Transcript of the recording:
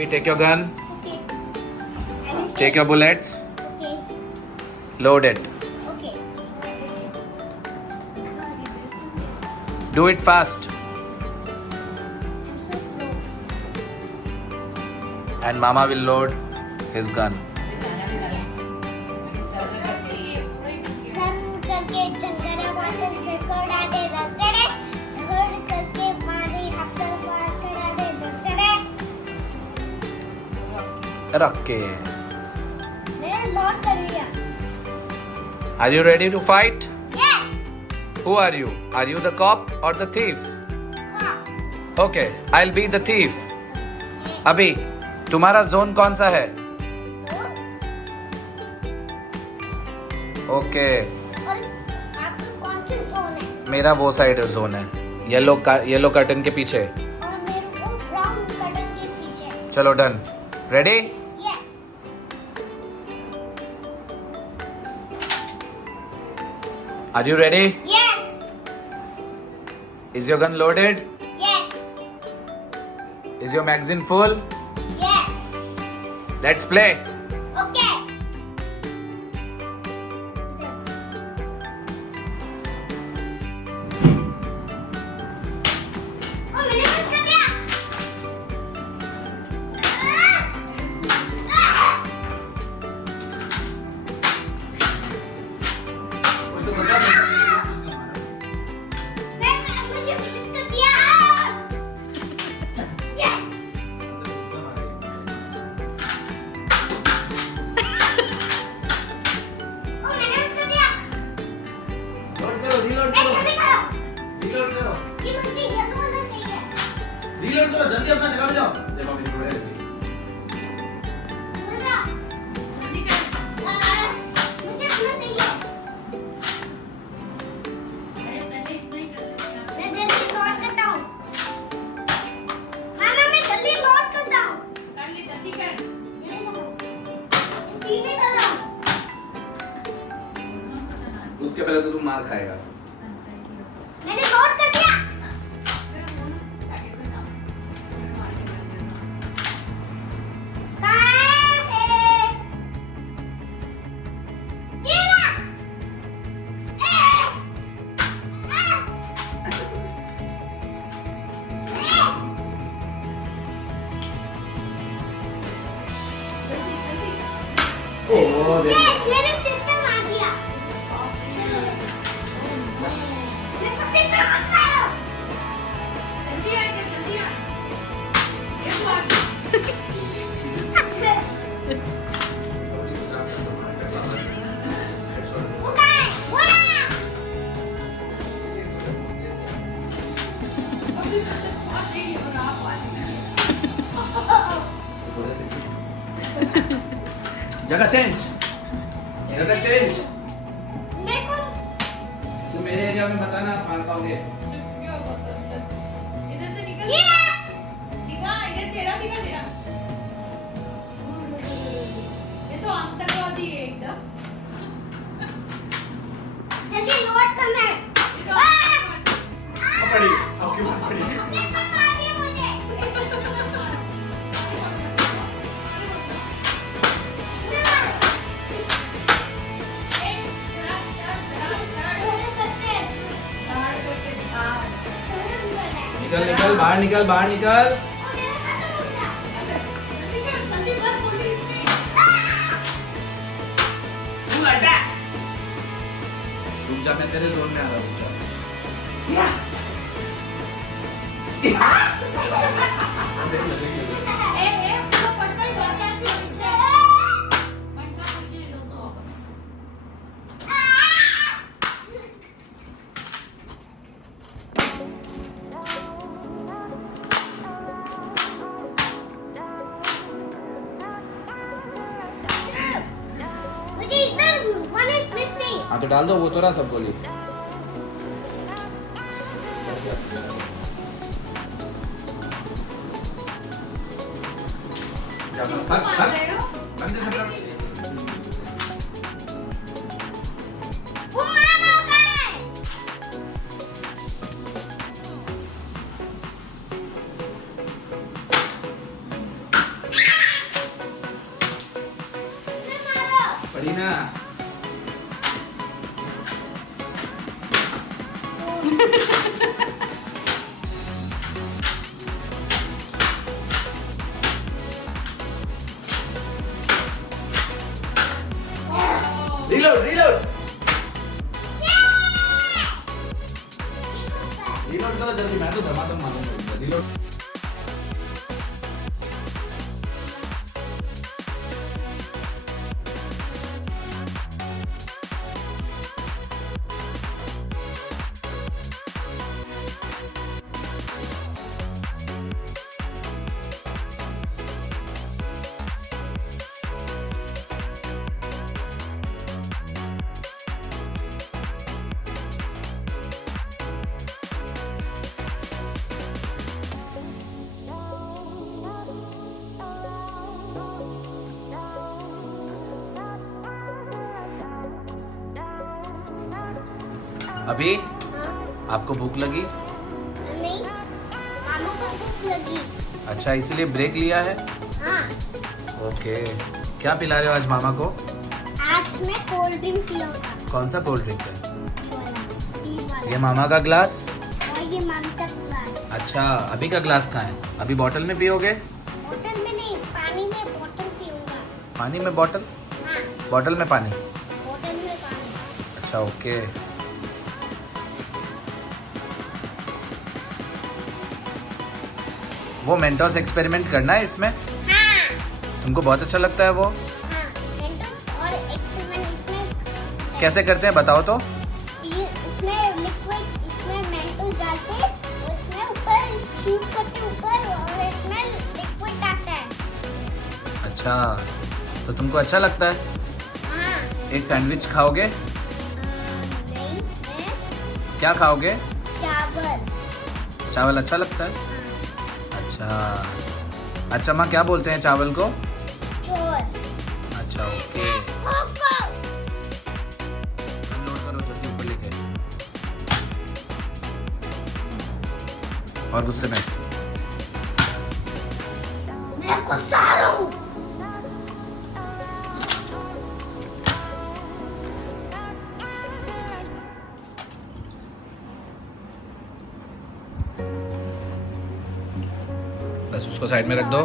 Abhi, take your gun. Okay. Take your bullets. Okay. Load it. Okay. Do it fast. I'm so slow. And Mama will load his gun. Sir करके चंदरा water से soda दे दसड़े धड़ करके मारी हफ्ता बार करा दे दसड़े Okay. मैंने lock कर लिया Are you ready to fight? Yes Who are you? Are you the cop or the thief? हाँ Okay, I'll be the thief. अभी तुम्हारा जोन कौन सा है? ओके और आपका कौन से जोन है मेरा वो साइड जोन है येलो कर्टन के पीछे और मेरे को ब्राउन कर्टन के पीछे चलो done ready yes are you ready yes is your gun loaded yes is your magazine full yes let's play okay oh मैंने मिस कर दिया मुझे मिस कर दिया यस ओ मैंने मिस कर दिया रीलोड ए जल्दी करो रीलोड करो ये मुझे येलो वाला चाहिए रीलोड करो जल्दी अपना जगह पे जाओ देखो मेरी घोड़े ऐसी मुझे जल्दी कर मुझे अपना चाहिए मैं जल्दी लोड करता हूँ मामा मैं जल्दी लोड करता हूँ स्पीड में कर रहा हूँ उसके पहले तो तुम मार खाएगा मैंने लोड कर दिया कहाँ है ये रहा ओह यस मेरे सिर पे मार दिया मेरे को सिर पे मत मारो वो कहाँ है वो रहा जगह चेंज जगह चेंज मेरे को तुम मेरे एरिया में बताना मार खाओगे ये रहा जल्दी लोड करना है पड़ी सबके मार पड़ी सिर पे मार दिया मुझे निकल निकल बाहर निकल रुक जा मैं तेरे जोन में आ रहा हूँ मुझे इधर one is missing हाँ तो डाल दो वो तो रहा सब गोली वो मामा कहाँ है Reload, reload. Reload करो जल्दी, मैं तो धमाधम मारूंगा. Reload. अभी हाँ? आपको भूख लगी? नहीं, मामा को भूख लगी. अच्छा, इसीलिए ब्रेक लिया है. हाँ, ओके. क्या पिला रहे हो आज मामा को? आज मैं कोल्ड ड्रिंक पीऊंगा. कौन सा कोल्ड ड्रिंक है? वाला, स्टील वाला. ये मामा का ग्लास. और ये मामी का ग्लास. अच्छा, अभी का ग्लास कहाँ है? अभी बॉटल में पियोगे? बोतल में नहीं, पानी में बोतल पीऊंगा. पानी में बॉटल? हाँ, बॉटल में पानी. बोतल में पानी. अच्छा, ओके. वो मेंटोस एक्सपेरिमेंट करना है इसमें? हाँ, तुमको बहुत अच्छा लगता है वो? हाँ, मेंटोस और एक्सपेरिमेंट इसमें कैसे करते हैं बताओ तो? इसमें लिक्विड, इसमें मेंटोस डालते हैं, उसमें ऊपर शूट करते ऊपर और इसमें लिक्विड डालता है. अच्छा, तो तुमको अच्छा लगता है? हाँ, एक सैंडविच खाओगे? नहीं, मैं क्या खाओगे? चावल. चावल अच्छा लगता है? हाँ, अच्छा. अच्छा माँ, क्या बोलते हैं चावल को? चोर. अच्छा, ओके. कोको. लोड करो जल्दी ऊपर लेके. और गुस्से में. मैं गुस्सा आ रहा हूँ. बस उसको साइड में रख दो.